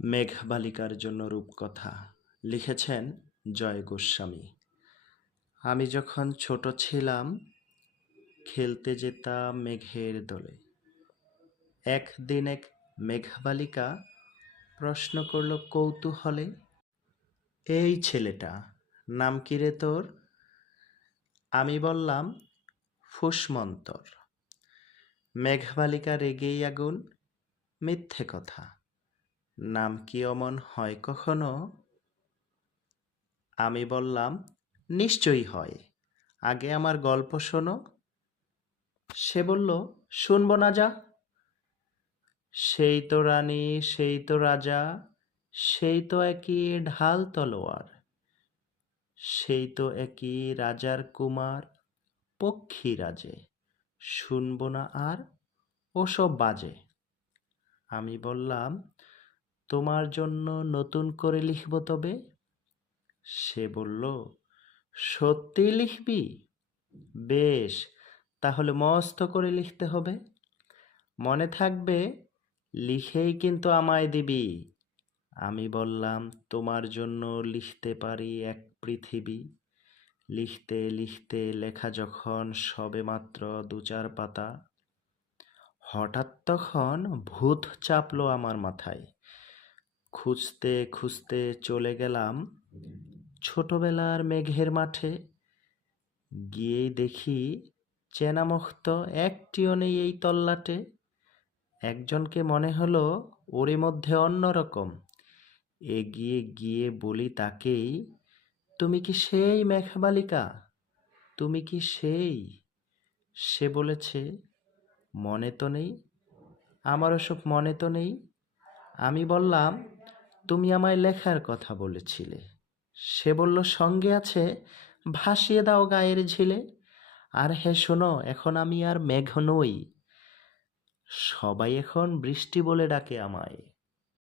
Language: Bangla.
মেঘবালিকার জন্য রূপকথা লিখেছেন জয় গোস্বামী। আমি যখন ছোট ছিলাম খেলতে যেতাম মেঘের দলে। একদিন এক মেঘবালিকা প্রশ্ন করল কৌতূহলে, এই ছেলেটা, নাম কি রে তোর? আমি বললাম ফুসমন্তর। মেঘবালিকা রেগেই আগুন, মিথ্যে কথা, নাম কি অমন হয় কখনো? আমি বললাম নিশ্চয়ই হয়, আগে আমার গল্প শোনো। সে বলল শুনবো না, যা। সেই তো রানী, সেই তো রাজা, সেই তো একই ঢাল তলোয়ার, সেই তো একই রাজার কুমার, পক্ষী রাজে, শুনবো না আর ওসব বাজে। আমি বললাম তোমার জন্য নতুন করে লিখব তবে। সে বলল সত্যি লিখবি? বেশ, তাহলে মস্ত করে লিখতে হবে, মনে থাকবে, লিখেই কিন্তু আমায় দিবি। আমি বললাম তোমার জন্য লিখতে পারি এক পৃথিবী। লিখতে লিখতে লেখা যখন সবেমাত্র ২-৪ পাতা, হঠাৎ তখন ভূত চাপলো আমার মাথায়। খুঁজতে খুঁজতে চলে গেলাম ছোটবেলার মেঘের মাঠে। গিয়েই দেখি চেনা মুখ তো একটিও নেই এই তল্লাটে। একজনকে মনে হলো ওরই মধ্যে অন্যরকম। এগিয়ে গিয়ে বলি তাকেই, তুমি কি সেই মেঘবালিকা? তুমি কি সেই? সে বলেছে মনে তো নেই, আমার ওসব মনে তো নেই। আমি বললাম তুমি আমায় লেখার কথা বলেছিলে। সে বলল সঙ্গে আছে, ভাসিয়ে দাও গায়ের ঝিলে। আর হ্যাঁ শোনো, এখন আমি আর মেঘ নই, সবাই এখন বৃষ্টি বলে ডাকে আমায়।